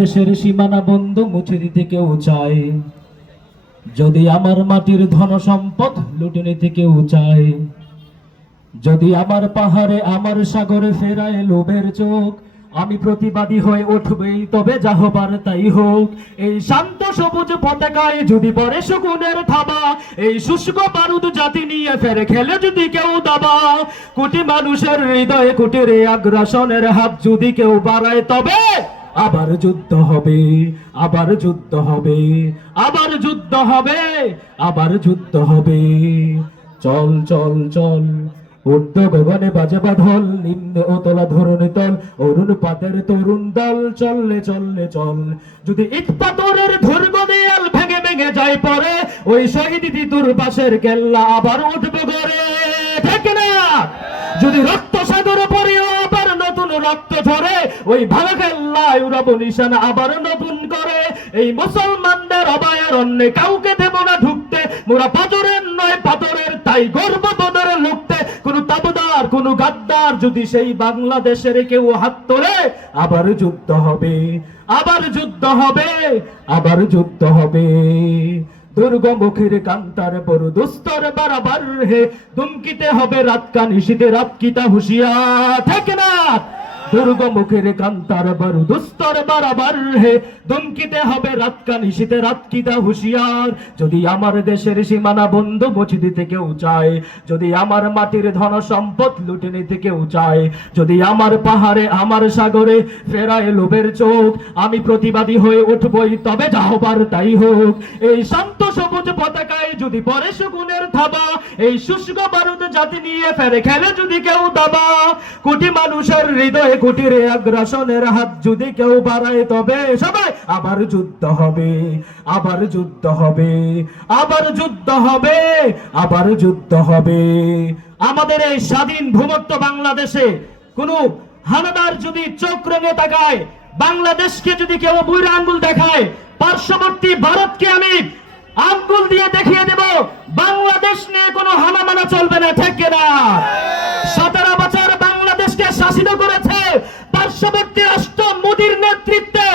দেশের সীমানা বন্ধ মুছে দিতে কেউ চায়, যদি আমার মাটির ধন সম্পদ লুটে নিতে কেউ চায়, যদি আমার পাহাড়ে আমার সাগরে ফেরায় লোভের চোখ, আমি প্রতিবাদী হয়ে উঠবেই, তবে যা হবার তাই হোক। এই শান্ত সবুজ পতাকায় যদি পড়ে শকুনের থাবা, এই শুষ্ক বারুদ জাতি নিয়ে ফেরে খেলে যদি কেউ দাবা, কোটি মানুষের হৃদয়ে কুটিরে আগ্রাসনের হাত যদি কেউ বাড়ায়, তবে আবার যুদ্ধ হবে, আবার যুদ্ধ হবে, আবার যুদ্ধ হবে, আবার যুদ্ধ হবে। চল চল চল, ঊর্ধ্ব গগনে বাজে বাঁধল, নিম্নে ওতলা ধরণী তল, অরুণ পাতের তরুণ দল, চললে চললে চল। যদি ইট পাথরের দুর্গ দেয়াল ভেঙে ভেঙে যায় পরে, ওই শহীদ তিতুর পাশের কেল্লা আবার উঠবে গড়ে, ঠিক না? যদি রক্ত সাগর পড়েও আবার নতুন রক্ত ঝরে, ওই ভাঙা কেল্লায় উড়াবো নিশান আবার নতুন করে। এই মুসলমানদের অভয়ারণ্যে কাউকে দেব না ঢুকতে, মোরা পাথরের নয় পাথরের, তাই গর্ব তোদের লুকতে। কোন তাবদার কোন গাদ্দার যদি সেই বাংলাদেশের কেউ হাত তোলে, আবার যুদ্ধ হবে, আবার যুদ্ধ হবে, আবার যুদ্ধ হবে। দুর্গমুখীর কান্তার বড় দুস্তর বারাবার হে, দুমকিতে হবে রাত কানিশীতে রাত কিতা হুঁশিয়ার, ঠিক না? দুর্গমুখীর কান্তার বড় দুস্তর বারাবার হে, দুমকিতে হবে রাত কানিশীতে রাত কিতা হুঁশিয়ার। যদি আমার দেশের সীমানা বন্ধ মুছে দিতে কেউ চায়, যদি আমার মাটির ধন সম্পদ লুটে নিতে কেউ চায়, যদি আমার পাহাড়ে আমার সাগরে ফেরায় লোভের চোখ, আমি প্রতিবাদী হয়ে উঠবই, তবে যা হবার তাই হোক। এই শান্ত সবুজ পতাকায় যদি পড়ে শকুনের থাবা, এই শুষ্ক বারুদ জাতি নিয়ে ফেরে খেলে যদি কেউ দাবা, কোটি মানুষের হৃদয়ে কুটিরে আগ্রাসনের হাত যদি কেউ বাড়ায়, তবে সবাই আবার যুদ্ধ হবে, আবার যুদ্ধ হবে, আবার যুদ্ধ হবে, আবার যুদ্ধ হবে। আমাদের এই স্বাধীন ভূমত্ব বাংলাদেশে কোন হানাদার যদি চোখ রঙে তাকায়, বাংলাদেশকে যদি কেউ বুড়া আঙ্গুল দেখায়, পার্শ্ববর্তী ভারতকে আমি আঙ্গুল দিয়ে দেখিয়ে দেব বাংলাদেশ নিয়ে কোনো হানামানা চলবে না, ঠিক না? 17 বছর বাংলাদেশকে শাসিত করেছে পার্শ্ববর্তী রাষ্ট্র মোদির নেতৃত্বে।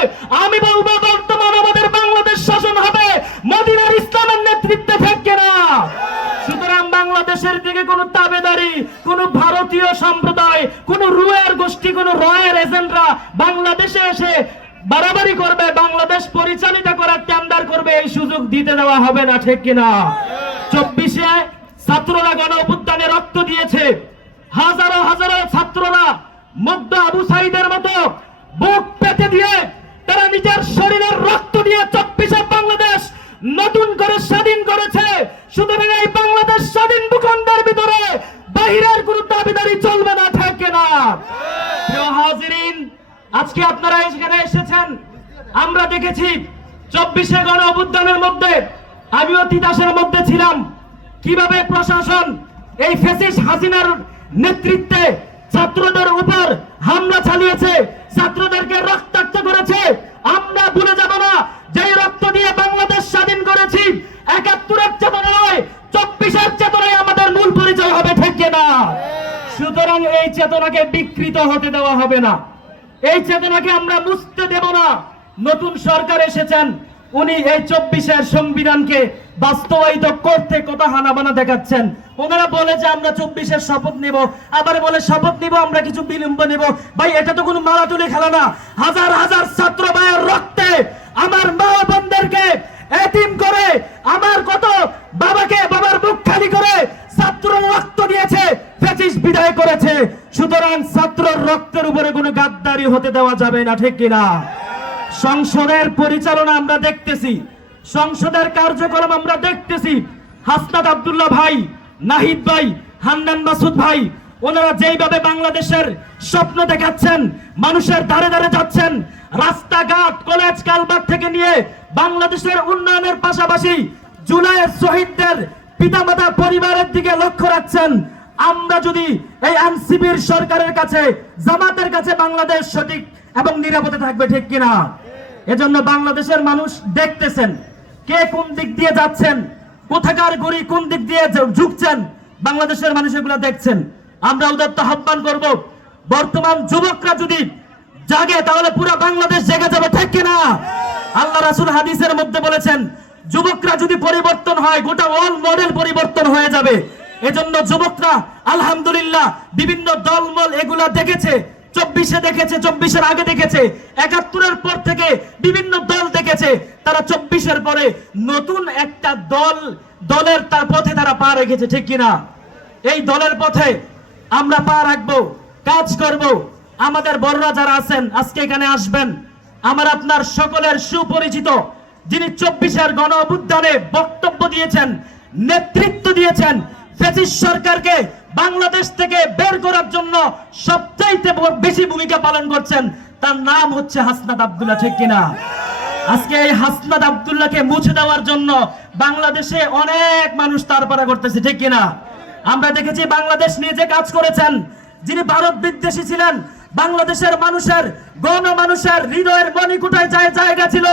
আমি বলবো বর্তমান আমাদের বাংলাদেশ শাসন হবে মদিনার ইসলামের নেতৃত্বে, ঠিক না? সুতরাং বাংলাদেশের দিকে কোন তাবেদারি, কোন ভারতীয় সম্প্রদায়, কোন রুয়ের গোষ্ঠী, কোন রয়ের এজেন্টরা বাংলাদেশে এসে বাড়াবাড়ি করবে, বাংলাদেশ পরিচালিত করার টেন্ডার করবে, এই সুযোগ দিতে দেওয়া হবে না, ঠিক কিনা? 24-এ ছাত্ররা গণ অভ্যুত্থানে রক্ত দিয়েছে, হাজারো হাজারো ছাত্ররা মুগ্ধ আবু সাইদের মতো বুক পেতে দিয়ে তারা নিজের শরীরের রক্ত দিয়ে 24-এ বাংলাদেশ নতুন করে স্বাধীন করেছে। সুতরাং এই বাংলাদেশ স্বাধীন ভূখণ্ডের ভিতরে বাহিরের কোন দাবিদারি চলবে না, ঠিক কিনা? প্রিয় হাজিরিন, আজকে আপনারা এখানে এসেছেন, আমরা দেখেছি 24-এ গণ অভ্যুত্থানের মধ্যে, আমিও তিতাসের মধ্যে ছিলাম, কিভাবে প্রশাসন এই ফ্যাসিস্ট হাসিনার নেতৃত্বে ছাত্রদের উপর হামলা চালিয়েছে, ছাত্রদেরকে রক্তাক্ত করেছে। আমরা ভুলে যাব না, যে রক্ত দিয়ে বাংলাদেশ স্বাধীন করেছি, 71-এর চেতনা নয়, 24-এর চেতনায় আমাদের মূল পরিচয় হবে, ঠিক না? সুতরাং এই চেতনাকে বিকৃত হতে দেওয়া হবে না, এই চেতনাকে আমরা মুছতে দেব না। নতুন সরকার এসেছেন, উনি এই 24-এর সংবিধানকে বাস্তবায়িত করতে কত হানাবানা দেখাচ্ছেন। ওনারা বলে যে আমরা 24-এর শপথ নেব, আবার বলে শপথ নিব আমরা কিছু বিলম্ব নেব। ভাই, এটা তো কোনো মারাতুলি খেলা না। হাজার হাজার ছাত্র ভাইয়ের রক্তে আমার মা বোনদেরকে এতিম করে, আমার কত বাবাকে বাবার মুখ খালি করে ছাত্র রক্ত দিয়েছে, ফ্যাসিস্ট বিদায় করেছে। সুতরাং ছাত্রর রক্তের উপরে কোনো গাদ্দারি হতে দেওয়া যাবে না, ঠিক কিনা? সংসদের পরিচালনা আমরা দেখতেছি, সংসদের কার্যক্রম আমরা দেখতেছি। হাসনাত আব্দুল্লাহ ভাই, নাহিদ ভাই, হান্নান মাসুদ ভাই, ওনারা যেইভাবে বাংলাদেশের স্বপ্ন দেখাচ্ছেন, মানুষের ধারে ধারে যাচ্ছেন, রাস্তাঘাট কলেজ কালভার্ট থেকে নিয়ে বাংলাদেশের উন্নয়নের পাশাপাশি জুলাইয়ের শহীদদের পিতামাতা পরিবারের দিকে লক্ষ্য রাখছেন। আমরা যদি এই এনসিপির সরকারের কাছে, জামাতের কাছে বাংলাদেশ সঠিক এবং নিরাপদে থাকবে, ঠিক কিনা? এজন্য বাংলাদেশের মানুষ দেখতেছেন কে কোন দিক দিয়ে যাচ্ছেন, কোথাকার গড়ি কোন দিক দিয়ে ঝুঁকছেন, বাংলাদেশের মানুষ এগুলো দেখছেন। আমরা উদাত্ত আহ্বান করব, বর্তমান যুবকরা যদি জাগে তাহলে পুরো বাংলাদেশ জেগে যাবে, ঠিক কিনা? আল্লাহ রাসূল হাদিসের মধ্যে বলেছেন যুবকরা যদি পরিবর্তন হয় গোটা ওয়ার্ল্ড মডেল পরিবর্তন হয়ে যাবে। এজন্য যুবকরা আলহামদুলিল্লাহ বিভিন্ন দলমল এগুলা দেখেছে, 24-এ দেখেছে, 24-এর আগে দেখেছে, 71-এর পর থেকে বিভিন্ন দল দেখেছে। তারা 24-এর পরে নতুন একটা দলের তার পথে তারা পা রেখেছে, ঠিক কিনা? এই দলের পথে আমরা পা রাখবো, কাজ করব। আমাদের বড়রা যারা আছেন আজকে এখানে আসবেন, আমার আপনার সকলের সুপরিচিত যিনি 24-এর গণ অভ্যুত্থানে বক্তব্য দিয়েছেন, নেতৃত্ব দিয়েছেন, ফ্যাসিস্ট সরকারকে বাংলাদেশ থেকে বের করার জন্য সবচাইতে বেশি ভূমিকা পালন করছেন, তার নাম হচ্ছে হাসনাত আব্দুল্লাহ, ঠিক কিনা? আজকে এই হাসনাত আব্দুল্লাহকে মুছে দেওয়ার জন্য বাংলাদেশে অনেক মানুষ তারপরা করতেছে, ঠিক কিনা? আমরা দেখেছি বাংলাদেশ নিয়ে যে কাজ করেছেন, যিনি ভারত বিদ্বেষী ছিলেন, বাংলাদেশের মানুষের গণমানুষের হৃদয়ের মণিকুটায় জায়গা ছিল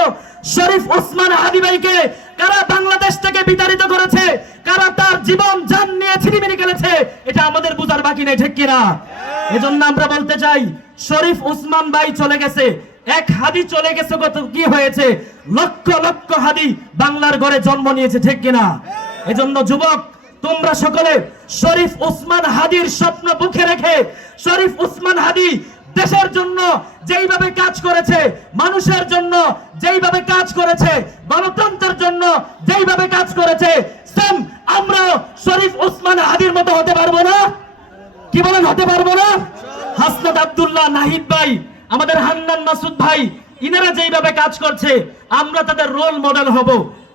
শরীফ ওসমান হাদী ভাইকে কারা বাংলাদেশ থেকে বিতাড়িত করেছে, কারা তার জীবন জান নিয়ে ছিনিমিনি খেলেছে, এটা আমাদের বুঝার বাকি নেই, ঠিক কিনা? এজন্য আমরা বলতে চাই শরীফ ওসমান ভাই চলে গেছে, এক হাদী চলে গেছে, কত কি হয়েছে, লক্ষ লক্ষ হাদী বাংলার ঘরে জন্ম নিয়েছে, ঠিক কিনা? এজন্য যুবক তোমরা সকলে শরীফ ওসমান হাদীর স্বপ্ন বুকে রেখে, শরীফ ওসমান হাদী দেশের জন্য যেইভাবে কাজ করেছে, মানুষের জন্য যেইভাবে কাজ করেছে, গণতন্ত্রের জন্য যেইভাবে কাজ করেছে, সেম আমরা শরীফ ওসমান হাদীর মতো হতে পারবো না? কি বলেন, হতে পারবো না? হাসনাত আব্দুল্লাহ, নাহিদ ভাই, আমাদের হান্নান মাসুদ ভাই, ইনারা যেইভাবে কাজ করছে আমরা তাদের রোল মডেল হব।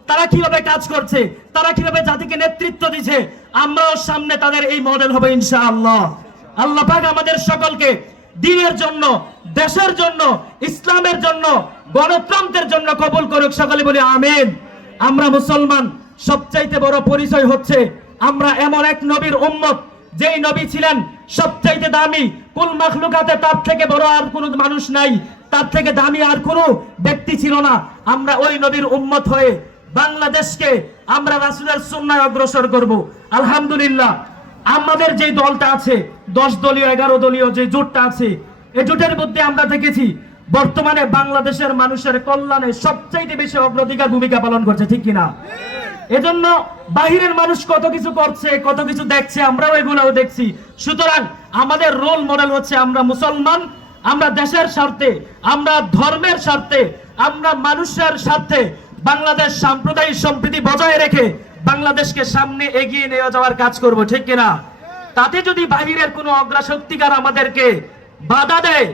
তারা কিভাবে কাজ করছে, তারা কিভাবে জাতিকে নেতৃত্ব দিচ্ছে, আমরাও সামনে তাদের এই মডেল হবে ইনশাআল্লাহ। আল্লাহ পাক আমাদের সকলকে দ্বীনের জন্য, দেশের জন্য, ইসলামের জন্য, গণতন্ত্রের জন্য কবুল করুক, সকলে বলি আমিন। আমরা মুসলমান, সবচাইতে বড় পরিচয় হচ্ছে আমরা এমন এক নবীর উম্মত, যেই নবী ছিলেন সবচাইতে দামি, কুল মাখলুকাতে তার থেকে বড় আর কোনো মানুষ নাই, তার থেকে দামি আর কোনো ব্যক্তি ছিল না। আমরা ওই নবীর উম্মত হয়ে বাংলাদেশকে আমরা রাসূলের সুন্নায় অগ্রসর করব। আলহামদুলিল্লাহ আমাদের যে দলটা আছে 10 দলীয় 11 দলীয় যে জোটটা আছে, এই জোটের মধ্যে আমরা দেখেছি বর্তমানে বাংলাদেশের মানুষের কল্যাণে সবচাইতে বেশি অগ্রাধিকার ভূমিকা পালন করছে, ঠিক কিনা? এজন্য বাহিরের মানুষ কত কিছু করছে, কত কিছু দেখছে, আমরাও এগুলাও দেখছি। সুতরাং আমাদের রোল মডেল হচ্ছে আমরা মুসলমান, আমরা দেশের স্বার্থে, আমরা ধর্মের স্বার্থে, আমরা মানুষের স্বার্থে বাংলাদেশ সাম্প্রদায়িক সম্প্রীতি বজায় রেখে বাংলাদেশকে সামনে এগিয়ে নিয়ে যাওয়ার কাজ করব, ঠিক কিনা? তাতে যদি বাহিরের কোনো অগ্রাশক্তিকার আমাদেরকে বাধা দেয়,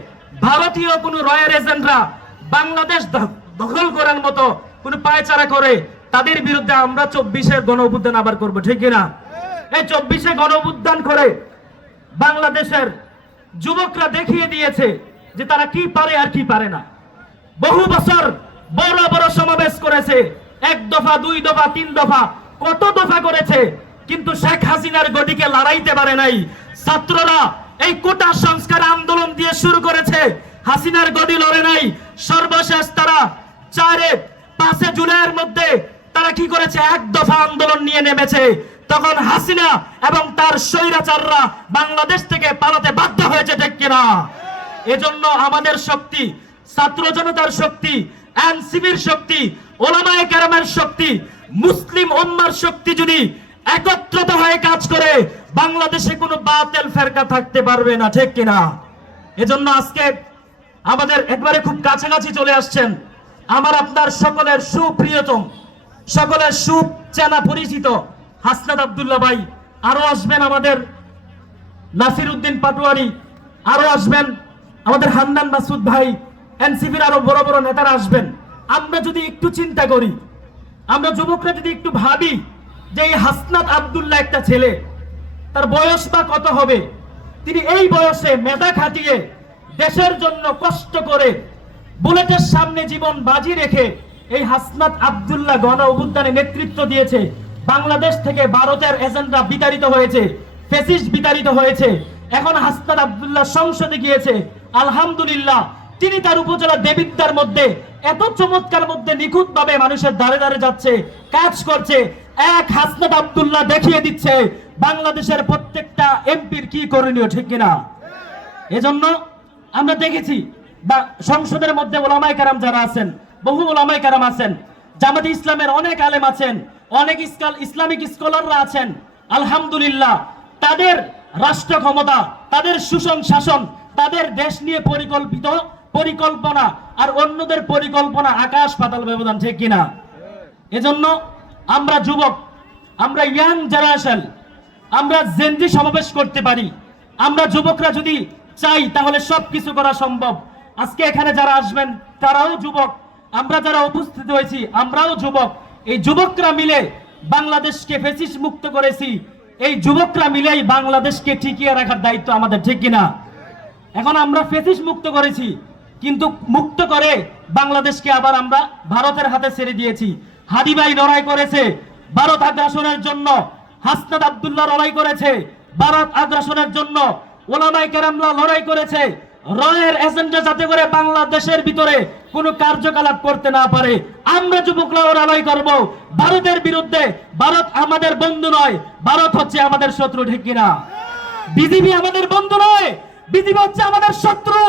ভারতীয় কোনো রয়্যাল এজেন্টরা বাংলাদেশ দখল করার মতো কোনো পায়চারা করে, তাদের বিরুদ্ধে আমরা 24-এর গণ অভ্যুত্থান আবার করব, ঠিক কিনা? এই 24-এ গণ অভ্যুত্থান করে বাংলাদেশের যুবকরা দেখিয়ে দিয়েছে যে তারা কি পারে আর কি পারে না। বহু বছর বড় বড় সমাবেশ করেছে, 1 দফা 2 দফা 3 দফা কত দফা করেছে, কিন্তু শেখ হাসিনার গদিকে লড়াইতে পারে নাই। ছাত্ররা এই কোটা সংস্কার আন্দোলন দিয়ে শুরু করেছে, হাসিনার গদি লড়ে নাই। সর্বশেষ তারা 4-5 জুলাইয়ের মধ্যে তারা কি করেছে, 1 দফা আন্দোলন নিয়ে নেমেছে। তখন হাসিনা এবং তার স্বৈরাচাররা বাংলাদেশ থেকে পালাতে বাধ্য হয়েছে, ঠিক কিনা? এজন্য আমাদের শক্তি, ছাত্র জনতার শক্তি, এনসিবির শক্তি, ওলামায়ে কেরামের শক্তি, মুসলিম উম্মার শক্তি যদি একত্রিত হয়ে কাজ করে, বাংলাদেশে কোনো বাতিল ফেরকা থাকতে পারবে না, ঠিক কিনা? এজন্য আজকে আমাদের একবারে খুব কাছাকাছি চলে আসছেন আমার আপনার সকলের সুপ্রিয়তম, সকলের সুচেনা পরিচিত হাসনাত আব্দুল্লাহ ভাই, আরো আসবেন আমাদের নাসির উদ্দিন পাটোয়ারি, আরো আসবেন আমাদের হান্নান মাসুদ ভাই, এনসিপির আরো বড় বড় নেতারা আসবেন। আমরা যদি একটু চিন্তা করি, আমরা যুবকরা যদি একটু ভাবি যে এই হাসনাত আব্দুল্লাহ একটা ছেলে, তার বয়স বা কত হবে, তিনি এই বয়সে মেধা খাটিয়ে দেশের জন্য কষ্ট করে বুলেটের সামনে জীবন বাজি রেখে এই হাসনাত আব্দুল্লাহ গণ অভ্যুত্থানে নেতৃত্ব দিয়েছে। বাংলাদেশ থেকে ভারতের এজেন্টরা বিতাড়িত হয়েছে, ফ্যাসিস্ট বিতাড়িত হয়েছে। এখন হাসনাত আব্দুল্লাহ সংসদে গিয়েছে, আলহামদুলিল্লাহ তিনি তার উপজেলা দেবিদ্দার মধ্যে এত চমৎকার মধ্যে নিখুঁত ভাবে মানুষের ধারে ধারে যাচ্ছে, কাজ করছে। এক হাসনাত আব্দুল্লাহ দেখিয়ে দিচ্ছে বাংলাদেশের প্রত্যেকটা এমপির কি করণীয়, ঠিক কিনা? এজন্য আমরা দেখেছি বা সংসদের মধ্যে ওলামায়ে কেরাম যারা আছেন, বহু ওলামায়ে কেরাম আছেন, জামাতে ইসলামের অনেক আলেম আছেন, অনেক ইসলামিক স্কলাররা আছেন। আলহামদুলিল্লাহ, তাদের রাষ্ট্র ক্ষমতা, তাদের সুশাসন, তাদের দেশ নিয়ে পরিকল্পনা আর অন্যদের পরিকল্পনা আকাশ পাতাল ব্যবধান, ঠিক কিনা? এজন্য আমরা যুবক, আমরা ইয়াং জেনারেশন, আমরা জেনজি সমাবেশ করতে পারি। আমরা যুবকরা যদি চাই তাহলে সবকিছু করা সম্ভব। আজকে এখানে যারা আসবেন তারাও যুবক, আমরা যারা উপস্থিত হয়েছি আমরাও যুবক। এই যুবকরা মিলে বাংলাদেশকে ফ্যাসিস্ট মুক্ত করেছি। এই যুবকরা মিলেই বাংলাদেশকে টিকিয়ে রাখার দায়িত্ব আমাদের, ঠিক কিনা? এখন আমরা ফ্যাসিস্ট মুক্ত করেছি, কিন্তু মুক্ত করে বাংলাদেশকে আবার আমরা ভারতের হাতে ছেড়ে দিয়েছি। হাদি ভাই লড়াই করেছে ভারত আগ্রাসনের জন্য, হাসনাত আব্দুল্লাহ লড়াই করেছে ভারত আগ্রাসনের জন্য, ওলামায়ে কেরামরা লড়াই করেছে রয়ের এজেন্ডা যাতে করে বাংলাদেশের ভিতরে কোনো কার্যকলাপ করতে না পারে। আমরা যুবকরাও লড়াই করব ভারতের বিরুদ্ধে। ভারত আমাদের বন্ধু নয়, ভারত হচ্ছে আমাদের শত্রু, ঠিক কিনা? বিজেপি আমাদের বন্ধু নয়, বিজেপি হচ্ছে আমাদের শত্রু।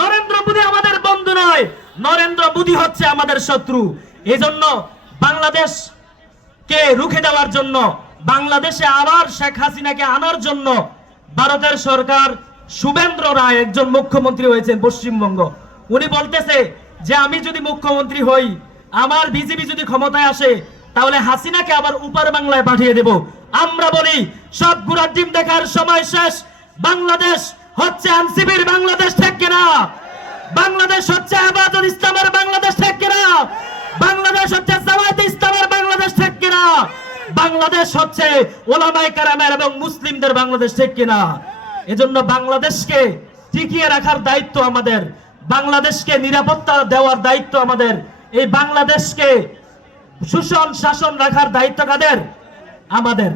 নরেন্দ্র মোদী আমাদের বন্ধু নয়, নরেন্দ্র মোদী হচ্ছে আমাদের শত্রু। এজন্য বাংলাদেশকে রুখে দেওয়ার জন্য, বাংলাদেশে আবার শেখ হাসিনাকে আনার জন্য ভারতের সরকার, শুভেন্দ্র রায় একজন মুখ্যমন্ত্রী হয়েছেন পশ্চিমবঙ্গ। উনি বলতেছে যে আমি যদি মুখ্যমন্ত্রী হই, আমার বিজেপি যদি ক্ষমতায় আসে, তাহলে হাসিনাকে আবার উপর বাংলায় পাঠিয়ে দেব। আমরা বলি সব গুড়ার ডিম দেখার সময় শেষ। বাংলাদেশ হচ্ছে এনসিপির বাংলাদেশ, ঠিক কিনা? বাংলাদেশ হচ্ছে হেফাজত ইসলামের বাংলাদেশ, ঠিক কিনা? বাংলাদেশ হচ্ছে জামায়াতে ইসলামের বাংলাদেশ, ঠিক কিনা? বাংলাদেশ হচ্ছে ওলামায়ে কেরামের এবং মুসলিমদের বাংলাদেশ, ঠিক কিনা? এজন্য বাংলাদেশকে টিকিয়ে রাখার দায়িত্ব আমাদের, বাংলাদেশকে নিরাপত্তা দেওয়ার দায়িত্ব আমাদের, এই বাংলাদেশকে সুশাসন রাখার দায়িত্ব কাদের? আমাদের।